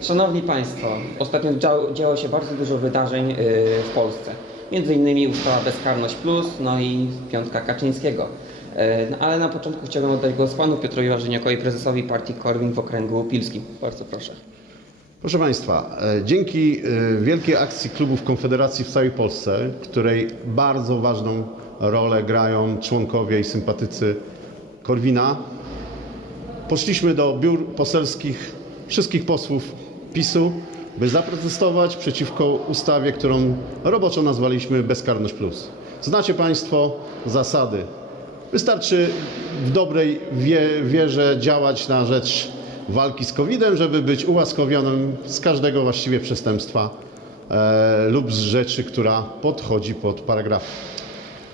Szanowni Państwo, ostatnio działo, działo się bardzo dużo wydarzeń yy, w Polsce. Między innymi ustawa Bezkarność Plus, no i piątka Kaczyńskiego. Yy, no, ale na początku chciałbym oddać głos panu Piotrowi Warzyniakowi, prezesowi partii Korwin w okręgu pilskim. Bardzo proszę. Proszę Państwa, e, dzięki e, wielkiej akcji klubów Konfederacji w całej Polsce, której bardzo ważną rolę grają członkowie i sympatycy Korwina, poszliśmy do biur poselskich wszystkich posłów PiSu, by zaprotestować przeciwko ustawie, którą roboczo nazwaliśmy Bezkarność Plus. Znacie Państwo zasady. Wystarczy w dobrej wie, wierze działać na rzecz walki z COVID-em, żeby być ułaskowionym z każdego właściwie przestępstwa e, lub z rzeczy, która podchodzi pod paragraf.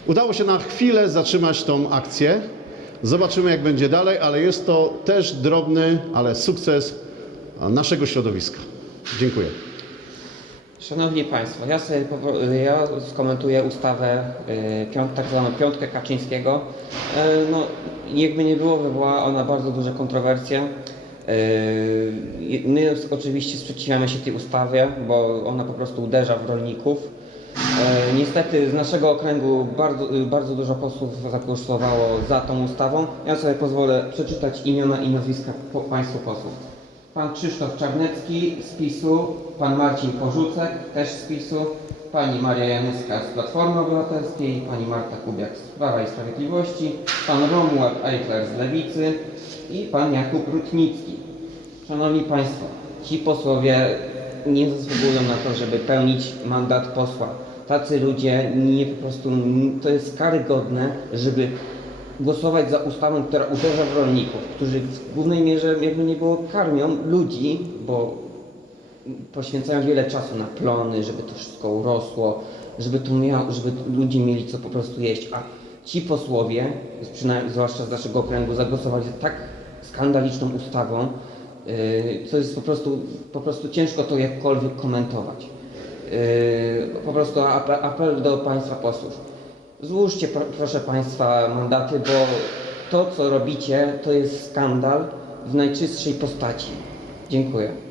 Udało się na chwilę zatrzymać tą akcję. Zobaczymy, jak będzie dalej, ale jest to też drobny, ale sukces naszego środowiska. Dziękuję. Szanowni Państwo, ja, sobie, ja skomentuję ustawę, piąt, tak zwaną piątkę Kaczyńskiego. Yy, no, jakby nie było, wywołała ona bardzo duże kontrowersje. Yy, my oczywiście sprzeciwiamy się tej ustawie, bo ona po prostu uderza w rolników. Niestety z naszego okręgu bardzo, bardzo dużo posłów zagłosowało za tą ustawą. Ja sobie pozwolę przeczytać imiona i nazwiska Państwu posłów. Pan Krzysztof Czarnecki z PiSu, pan Marcin Porzucek też z PiSu, pani Maria Janyska z Platformy Obywatelskiej, pani Marta Kubiak z Prawa i Sprawiedliwości, pan Romuald Eichler z Lewicy i pan Jakub Rutnicki. Szanowni Państwo, ci posłowie nie zasługują na to, żeby pełnić mandat posła. Tacy ludzie nie po prostu, to jest karygodne, żeby głosować za ustawą, która uderza w rolników, którzy w głównej mierze, jakby nie było, karmią ludzi, bo poświęcają wiele czasu na plony, żeby to wszystko urosło, żeby to miało, żeby ludzie mieli co po prostu jeść, a ci posłowie, przynajmniej zwłaszcza z naszego okręgu, zagłosowali za tak skandaliczną ustawą, yy, co jest po prostu, po prostu ciężko to jakkolwiek komentować. Yy, po prostu apel, apel do Państwa posłów. Złóżcie pro, proszę Państwa mandaty, bo to co robicie to jest skandal w najczystszej postaci. Dziękuję.